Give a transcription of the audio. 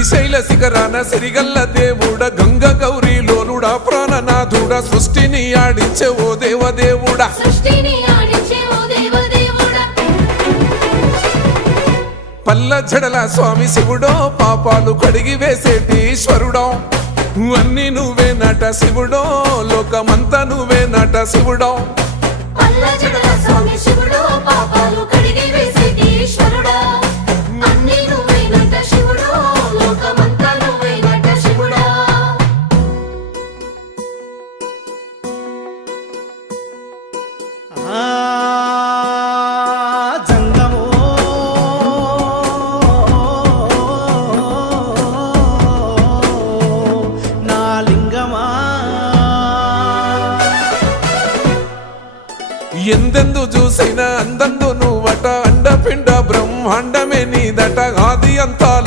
శ్రీశైల శిఖరాన సిరిగల్ల దేవుడ గంగ గౌరీ లోలుడా ప్రాణనాథుడ సృష్టిని ఆడించే ఓ దేవదేవుడా పల్ల జడల స్వామి శివుడో పాపాలు కడిగి వేసేటి ఈశ్వరుడో అన్ని నువ్వే నట శివుడో లోకమంతా నువ్వే నట శివుడో ఎందెందు చూసిన అందందు నువ్వట అండపిండ బ్రహ్మాండమే నీదట ఆది అంతా